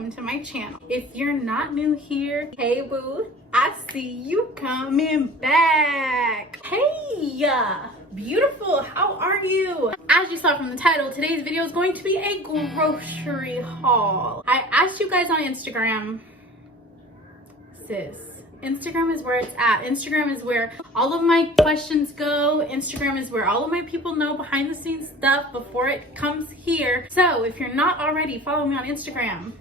welcome to my channel. If you're not new here, hey boo, I see you coming back. Hey, beautiful, how are you? As you saw from the title, today's video is going to be a grocery haul. I asked you guys on Instagram, sis, Instagram is where it's at. Instagram is where all of my questions go. Instagram is where all of my people know behind the scenes stuff before it comes here. So if you're not already following me on Instagram,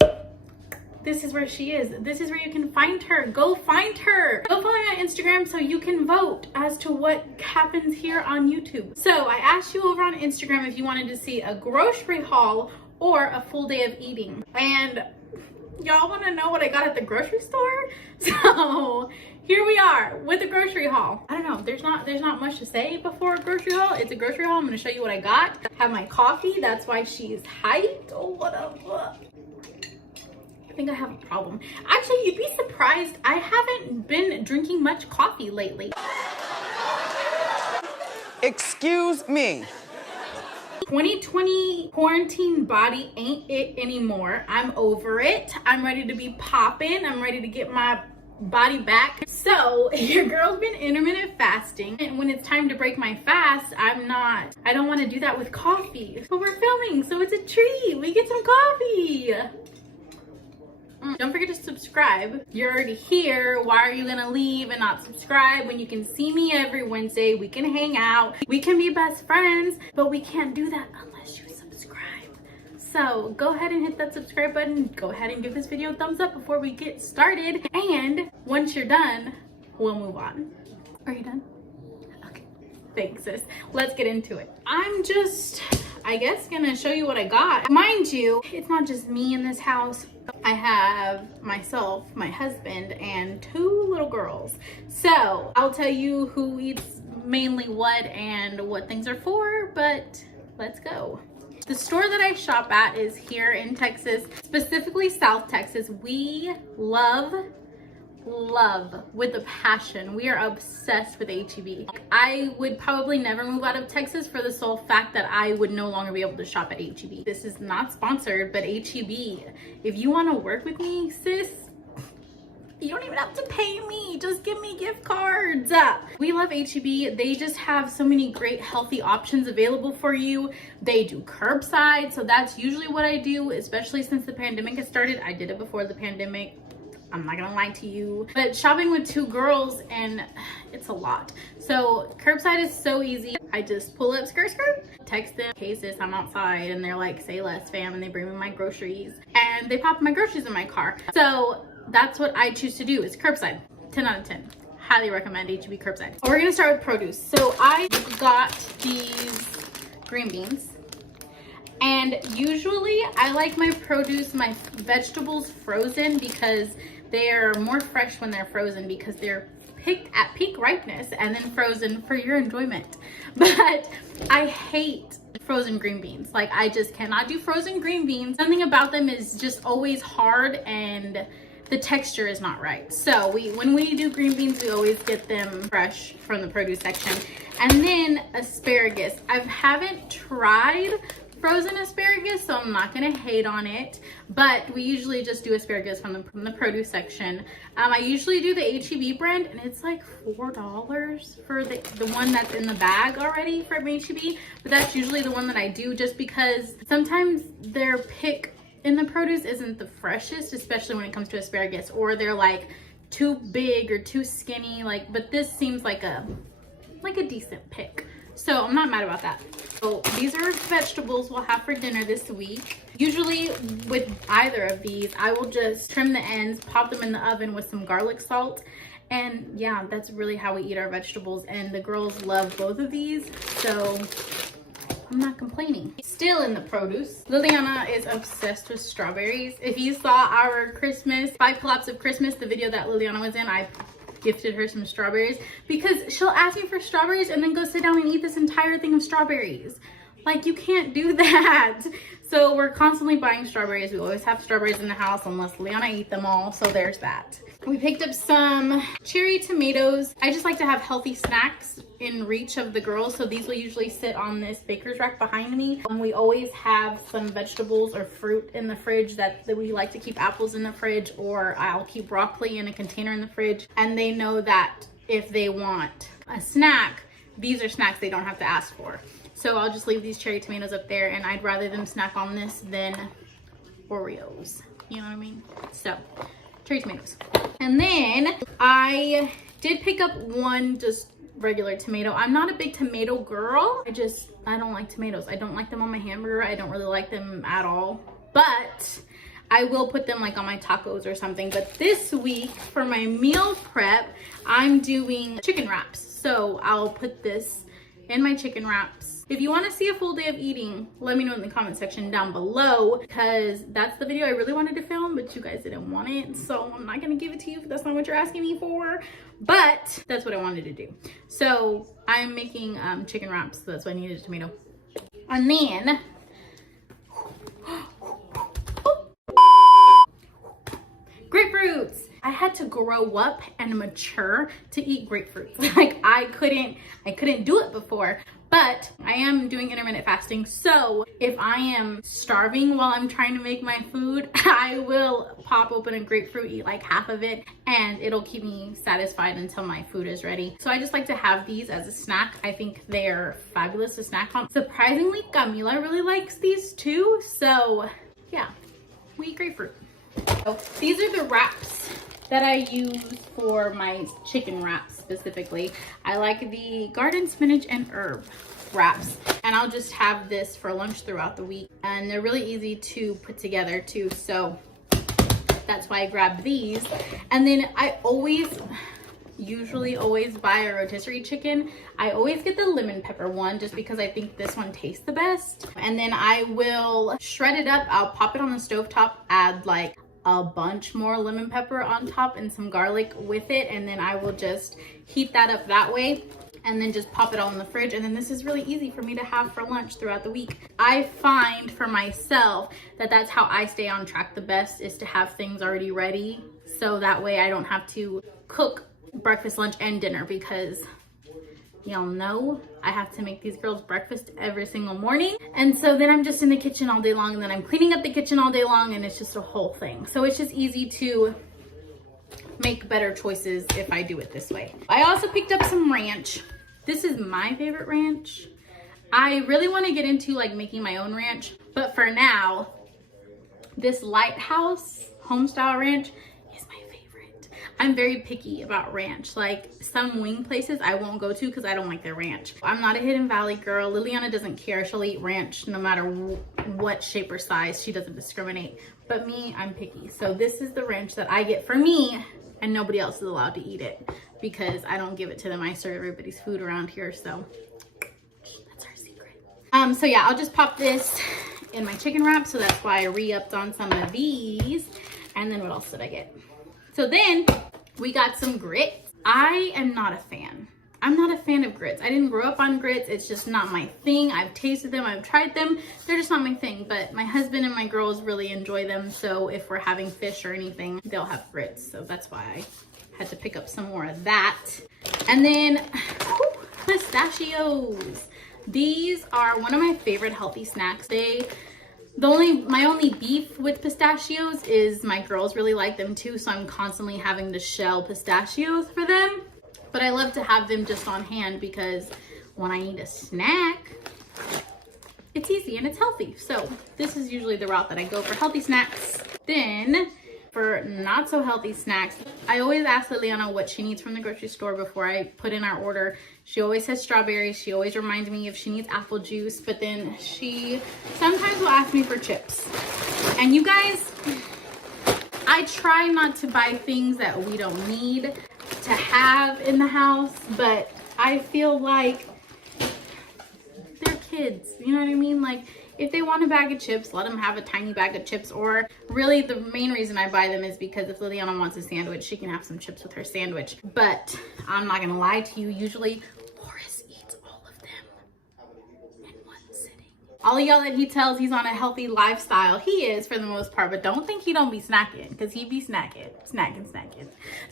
this is where she is. This is where you can find her. Go find her. Go follow me on Instagram so you can vote as to what happens here on YouTube. So I asked you over on Instagram if you wanted to see a grocery haul or a full day of eating. And y'all want to know what I got at the grocery store? So here we are with the grocery haul. I don't know, there's not much to say before a grocery haul. It's a grocery haul. I'm going to show you what I got. Have my coffee. That's why she's hyped. Oh, what up? I think I have a problem. Actually, you'd be surprised. I haven't been drinking much coffee lately. Excuse me. 2020 quarantine body ain't it anymore. I'm over it. I'm ready to be popping. I'm ready to get my body back. So your girl's been intermittent fasting, and when it's time to break my fast, I don't want to do that with coffee. But we're filming, so it's a treat. We get some coffee. Don't forget to subscribe. You're already here. Why are you gonna leave and not subscribe when you can see me every Wednesday? We can hang out. We can be best friends, but we can't do that unless you subscribe. So go ahead and hit that subscribe button. Go ahead and give this video a thumbs up before we get started. And once you're done, we'll move on. Are you done? Okay. Thanks, sis. Let's get into it. I'm just, I guess, gonna show you what I got. Mind you, it's not just me in this house. I have myself, my husband, and 2 little girls. So I'll tell you who eats mainly what and what things are for, but let's go. The store that I shop at is here in Texas, specifically South Texas. We love with a passion. We are obsessed with H-E-B. I would probably never move out of Texas for the sole fact that I would no longer be able to shop at H-E-B. This is not sponsored, but H-E-B, if you want to work with me, sis, you don't even have to pay me. Just give me gift cards. We love H-E-B. They just have so many great healthy options available for you. They do curbside, so that's usually what I do, especially since the pandemic has started. I did it before the pandemic. I'm not gonna lie to you, but shopping with 2 girls, and it's a lot. So curbside is so easy. I just pull up skirt, text them, hey sis, I'm outside, and they're like, say less fam, and they bring me my groceries, and they pop my groceries in my car. So that's what I choose to do, is curbside. 10 out of 10. Highly recommend H-E-B curbside. We're gonna start with produce. So I got these green beans. And usually I like my produce, my vegetables frozen because they're more fresh when they're frozen because they're picked at peak ripeness and then frozen for your enjoyment. But I hate frozen green beans. Like, I just cannot do frozen green beans. Something about them is just always hard and the texture is not right. So when we do green beans, we always get them fresh from the produce section. And then asparagus. I haven't tried frozen asparagus, so I'm not gonna hate on it, but we usually just do asparagus from the produce section. I usually do the H-E-B brand, and it's like $4 for the one that's in the bag already from H-E-B, but that's usually the one that I do just because sometimes their pick in the produce isn't the freshest, especially when it comes to asparagus, or they're like too big or too skinny, but this seems like a decent pick. So I'm not mad about that. So these are vegetables we'll have for dinner this week. Usually with either of these, I will just trim the ends, pop them in the oven with some garlic salt. And yeah, that's really how we eat our vegetables. And the girls love both of these, so I'm not complaining. Still in the produce, Liliana is obsessed with strawberries. If you saw our Christmas, 5 Collabs of Christmas, the video that Liliana was in, I gifted her some strawberries because she'll ask me for strawberries and then go sit down and eat this entire thing of strawberries. Like, you can't do that. So we're constantly buying strawberries. We always have strawberries in the house unless Liana eat them all. So there's that. We picked up some cherry tomatoes. I just like to have healthy snacks in reach of the girls, so these will usually sit on this baker's rack behind me. We always have some vegetables or fruit in the fridge that we like to keep apples in the fridge, or I'll keep broccoli in a container in the fridge, and they know that if they want a snack, these are snacks they don't have to ask for. So I'll just leave these cherry tomatoes up there, and I'd rather them snack on this than Oreos. You know what I mean? So, cherry tomatoes. And then I did pick up one just regular tomato. I'm not a big tomato girl. I don't like tomatoes. I don't like them on my hamburger. I don't really like them at all. But I will put them like on my tacos or something. But this week for my meal prep, I'm doing chicken wraps. So I'll put this in my chicken wraps. If you want to see a full day of eating, let me know in the comment section down below, because that's the video I really wanted to film, but you guys didn't want it. So I'm not going to give it to you if that's not what you're asking me for. But that's what I wanted to do. So I'm making chicken wraps. So that's why I needed a tomato. And then grapefruits. I had to grow up and mature to eat grapefruits. Like I couldn't do it before, but I am doing intermittent fasting. So if I am starving while I'm trying to make my food, I will pop open a grapefruit, eat like half of it, and it'll keep me satisfied until my food is ready. So I just like to have these as a snack. I think they're fabulous to snack on. Surprisingly, Camila really likes these too. So yeah, we eat grapefruit. So these are the wraps that I use for my chicken wraps specifically. I like the garden spinach and herb wraps, and I'll just have this for lunch throughout the week, and they're really easy to put together too, so that's why I grabbed these. And then I usually always buy a rotisserie chicken. I always get the lemon pepper one just because I think this one tastes the best. And then I will shred it up. I'll pop it on the stovetop, add like a bunch more lemon pepper on top and some garlic with it, and then I will just heat that up that way and then just pop it all in the fridge. And then this is really easy for me to have for lunch throughout the week. I find for myself that that's how I stay on track the best, is to have things already ready, so that way I don't have to cook breakfast, lunch, and dinner, because y'all know I have to make these girls breakfast every single morning. And so then I'm just in the kitchen all day long, and then I'm cleaning up the kitchen all day long, and it's just a whole thing. So it's just easy to make better choices if I do it this way. I also picked up some ranch. This is my favorite ranch. I really want to get into like making my own ranch, but for now, this Lighthouse Homestyle Ranch is my favorite. I'm very picky about ranch. Like some wing places I won't go to because I don't like their ranch. I'm not a Hidden Valley girl. Liliana doesn't care. She'll eat ranch no matter what shape or size. She doesn't discriminate. But me, I'm picky. So this is the ranch that I get for me, and nobody else is allowed to eat it because I don't give it to them. I serve everybody's food around here, so that's our secret. So yeah, I'll just pop this in my chicken wrap. So that's why I re-upped on some of these. And then what else did I get? So then we got some grits. I am not a fan. I'm not a fan of grits. I didn't grow up on grits. It's just not my thing. I've tasted them. I've tried them. They're just not my thing. But my husband and my girls really enjoy them. So if we're having fish or anything, they'll have grits. So that's why I had to pick up some more of that. And then pistachios. These are one of my favorite healthy snacks. My only beef with pistachios is my girls really like them too. So I'm constantly having to shell pistachios for them. But I love to have them just on hand because when I need a snack, it's easy and it's healthy. So this is usually the route that I go for healthy snacks. Then for not so healthy snacks, I always ask Liliana what she needs from the grocery store before I put in our order. She always says strawberries. She always reminds me if she needs apple juice, but then she sometimes will ask me for chips. And you guys, I try not to buy things that we don't need to have in the house, but I feel like they're kids, you know what I mean? Like if they want a bag of chips, let them have a tiny bag of chips. Or really the main reason I buy them is because if Liliana wants a sandwich, she can have some chips with her sandwich. But I'm not gonna lie to you, usually Horace eats all of them in one sitting. All of y'all that he tells he's on a healthy lifestyle, he is for the most part, but don't think he don't be snacking, because he be snacking.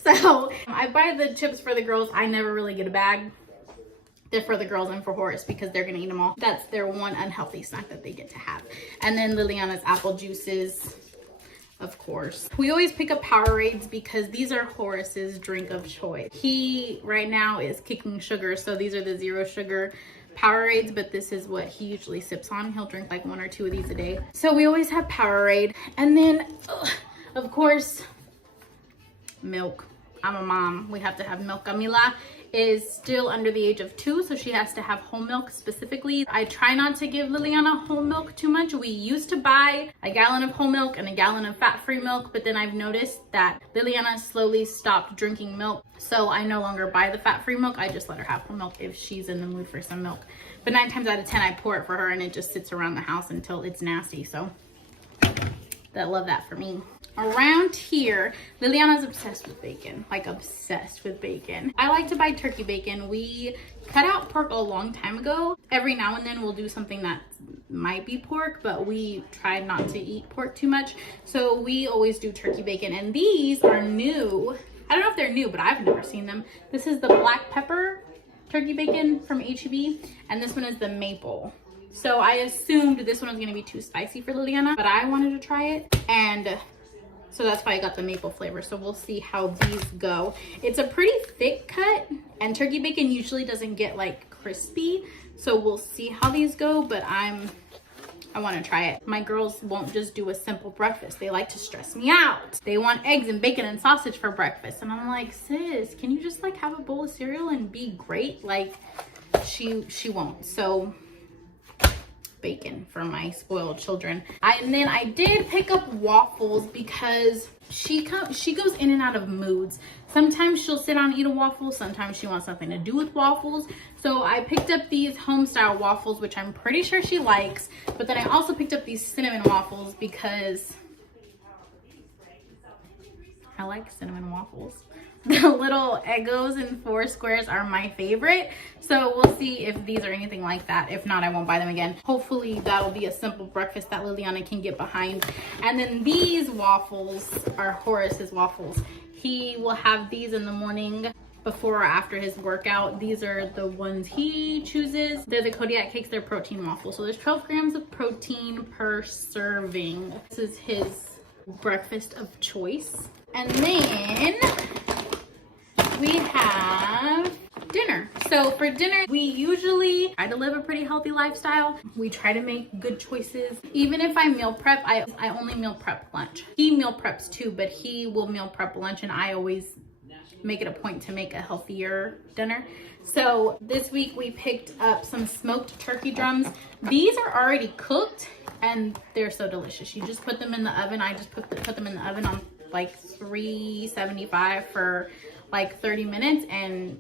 So I buy the chips for the girls. I never really get a bag. They're for the girls and for Horace because they're gonna eat them all. That's their one unhealthy snack that they get to have. And then Liliana's apple juices, of course. We always pick up Powerades because these are Horace's drink of choice. He right now is kicking sugar, so these are the 0 sugar Powerades, but this is what he usually sips on. He'll drink like 1 or 2 of these a day. So we always have Powerade. And then, of course, milk. I'm a mom. We have to have milk. Camila is still under the age of 2, so she has to have whole milk specifically. I try not to give Liliana whole milk too much. We used to buy a gallon of whole milk and a gallon of fat-free milk, but then I've noticed that Liliana slowly stopped drinking milk, so I no longer buy the fat-free milk. I just let her have whole milk if she's in the mood for some milk. But 9 times out of 10, I pour it for her and it just sits around the house until it's nasty, so I love that for me. Around here, Liliana's obsessed with bacon, like obsessed with bacon. I like to buy turkey bacon. We cut out pork a long time ago. Every now and then we'll do something that might be pork, but we try not to eat pork too much. So we always do turkey bacon. And these are new. I don't know if they're new, but I've never seen them. This is the black pepper turkey bacon from H-E-B, and this one is the maple. So I assumed this one was gonna be too spicy for Liliana, but I wanted to try it, and so that's why I got the maple flavor. So we'll see how these go. It's a pretty thick cut, and turkey bacon usually doesn't get like crispy. So we'll see how these go, but I want to try it. My girls won't just do a simple breakfast. They like to stress me out. They want eggs and bacon and sausage for breakfast. And I'm like, sis, can you just like have a bowl of cereal and be great? Like she won't. So bacon for my spoiled children. And then I did pick up waffles because she goes in and out of moods. Sometimes she'll sit down and eat a waffle. Sometimes she wants something to do with waffles. So I picked up these home style waffles, which I'm pretty sure she likes. But then I also picked up these cinnamon waffles because I like cinnamon waffles. The little Eggos and 4 squares are my favorite. So we'll see if these are anything like that. If not, I won't buy them again. Hopefully that'll be a simple breakfast that Liliana can get behind. And then these waffles are Horace's waffles. He will have these in the morning before or after his workout. These are the ones he chooses. They're the Kodiak cakes. They're protein waffles. So there's 12 grams of protein per serving. This is his breakfast of choice. And then we have dinner. So for dinner, we usually try to live a pretty healthy lifestyle. We try to make good choices. Even if I meal prep, I only meal prep lunch. He meal preps too, but he will meal prep lunch, and I always make it a point to make a healthier dinner. So this week we picked up some smoked turkey drums. These are already cooked and they're so delicious. You just put them in the oven. I just put them in the oven on like 375 for like 30 minutes and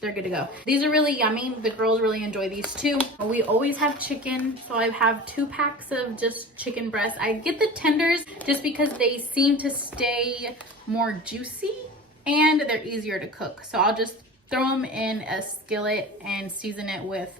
they're good to go. These are really yummy. The girls really enjoy these too. We always have chicken, so I have 2 packs of just chicken breasts. I get the tenders just because they seem to stay more juicy and they're easier to cook. So I'll just throw them in a skillet and season it with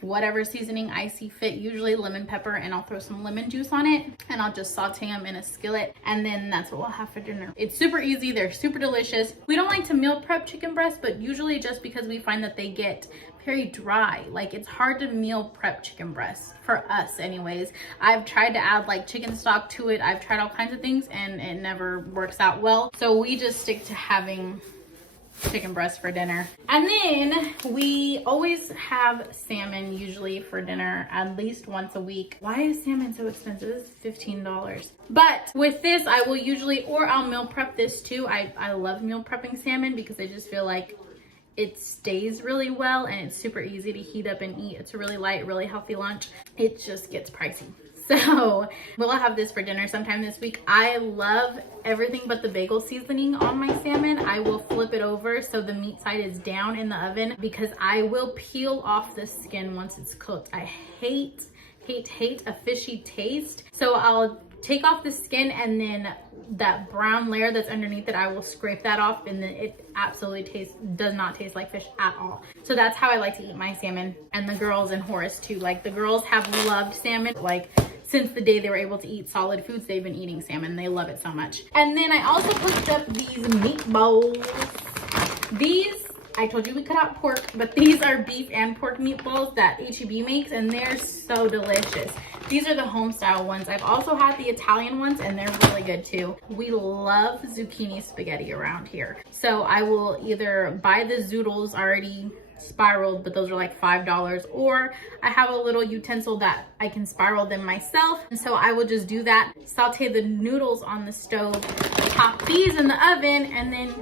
whatever seasoning I see fit, usually lemon pepper, and I'll throw some lemon juice on it and I'll just saute them in a skillet, and then that's what we'll have for dinner. It's super easy. They're super delicious. We don't like to meal prep chicken breasts, but usually just because we find that they get very dry. Like it's hard to meal prep chicken breasts for us anyways. I've tried to add like chicken stock to it. I've tried all kinds of things and it never works out well. So we just stick to having chicken breast for dinner. And then we always have salmon usually for dinner at least once a week. Why is salmon so expensive? It's $15. But with this, I will usually, or I'll meal prep this too. I love meal prepping salmon because I just feel like it stays really well and it's super easy to heat up and eat. It's a really light, really healthy lunch. It just gets pricey. So we'll have this for dinner sometime this week. I love everything but the bagel seasoning on my salmon. I will flip it over so the meat side is down in the oven because I will peel off the skin once it's cooked. I hate a fishy taste. So I'll take off the skin and then that brown layer that's underneath it, I will scrape that off, and then it absolutely does not taste like fish at all. So that's how I like to eat my salmon, and the girls and Horace too. Like, the girls have loved salmon, like, since the day they were able to eat solid foods. They've been eating salmon. They love it so much. And then I also picked up these meatballs. These, I told you we cut out pork, but these are beef and pork meatballs that H-E-B makes, and they're so delicious. These are the home style ones. I've also had the Italian ones, and they're really good too. We love zucchini spaghetti around here. So I will either buy the zoodles already spiraled, but those are like $5, or I have a little utensil that I can spiral them myself. And so I will just do that, saute the noodles on the stove, pop these in the oven, and then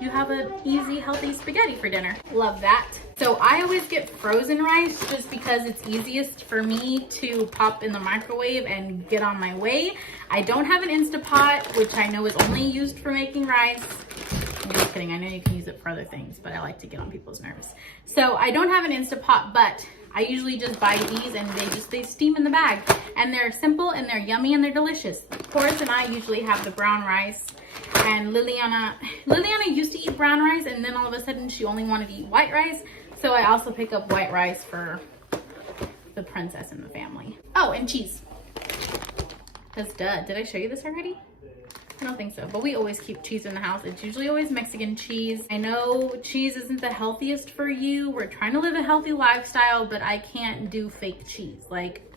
you have an easy, healthy spaghetti for dinner. Love that. So I always get frozen rice just because it's easiest for me to pop in the microwave and get on my way. I don't have an Instapot, which I know is only used for making rice. I'm just kidding. I know you can use it for other things, but I like to get on people's nerves. So I don't have an Instapot, but I usually just buy these, and they steam in the bag. And they're simple, and they're yummy, and they're delicious. Horace and I usually have the brown rice. And Liliana used to eat brown rice, and then all of a sudden she only wanted to eat white rice. So I also pick up white rice for the princess in the family. Oh, and cheese. Because duh, did I show you this already? I don't think so, but we always keep cheese in the house. It's usually always Mexican cheese. I know cheese isn't the healthiest for you. We're trying to live a healthy lifestyle, but I can't do fake cheese. Like,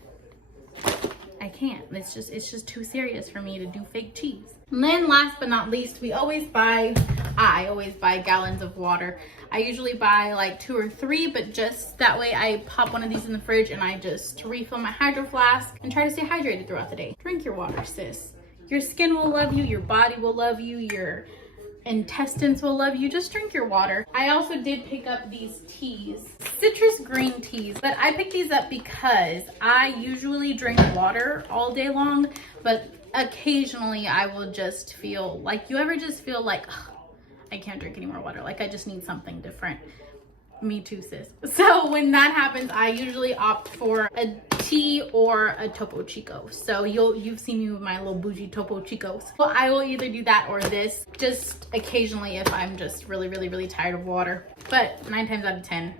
I can't. It's just too serious for me to do fake cheese. And then last but not least, I always buy gallons of water. I usually buy like 2 or 3, but just that way I pop one of these in the fridge and I just refill my hydro flask and try to stay hydrated throughout the day. Drink your water, sis. Your skin will love you, your body will love you, your intestines will love you. Just drink your water. I also did pick up these teas, citrus green teas, but I picked these up because I usually drink water all day long, but occasionally I will just feel like, you ever just feel like, I can't drink any more water, like I just need something different. Me too, sis. So when that happens, I usually opt for a tea or a Topo Chico. So you've seen me with my little bougie Topo Chicos. Well, I will either do that or this, just occasionally if I'm just really, really, really tired of water. But 9 times out of 10,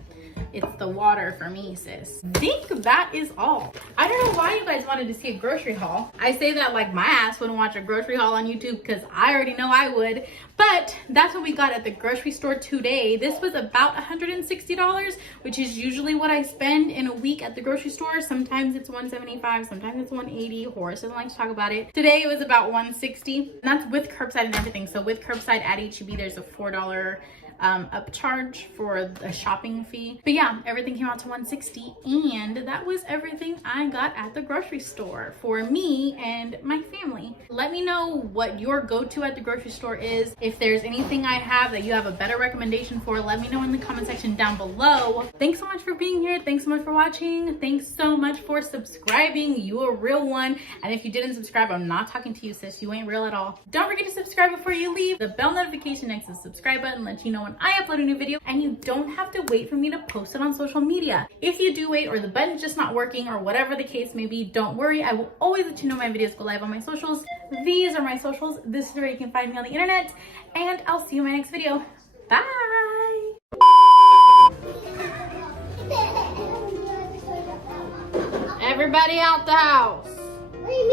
it's the water for me, sis. I think that is all. I don't know why you guys wanted to see a grocery haul. I say that like my ass wouldn't watch a grocery haul on YouTube, because I already know I would. But that's what we got at the grocery store today. This was about $160, which is usually what I spend in a week at the grocery store. Sometimes it's $175, sometimes it's $180. Horace doesn't like to talk about it. Today it was about $160, and that's with curbside and everything. So with curbside at H-E-B, there's a $4 upcharge for a shopping fee. But yeah, everything came out to $160, and that was everything I got at the grocery store for me and my family. Let me know what your go-to at the grocery store is. If there's anything I have that you have a better recommendation for, let me know in the comment section down below. Thanks so much for being here. Thanks so much for watching. Thanks so much for subscribing. You a real one. And if you didn't subscribe, I'm not talking to you, sis. You ain't real at all. Don't forget to subscribe before you leave. The bell notification next to the subscribe button lets you know when I upload a new video, and you don't have to wait for me to post it on social media. If you do wait, or the button's just not working, or whatever the case may be, don't worry. I will always let you know my videos go live on my socials. These are my socials. This is where you can find me on the internet, and I'll see you in my next video. Bye! Everybody out the house. What do you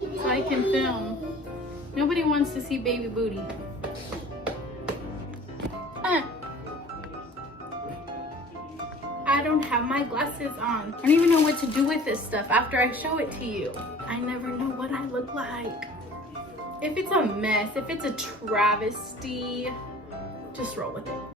mean? So I can film. Nobody wants to see baby booty. I don't have my glasses on. I don't even know what to do with this stuff after I show it to you. I never know what I look like. If it's a mess, if it's a travesty, just roll with it.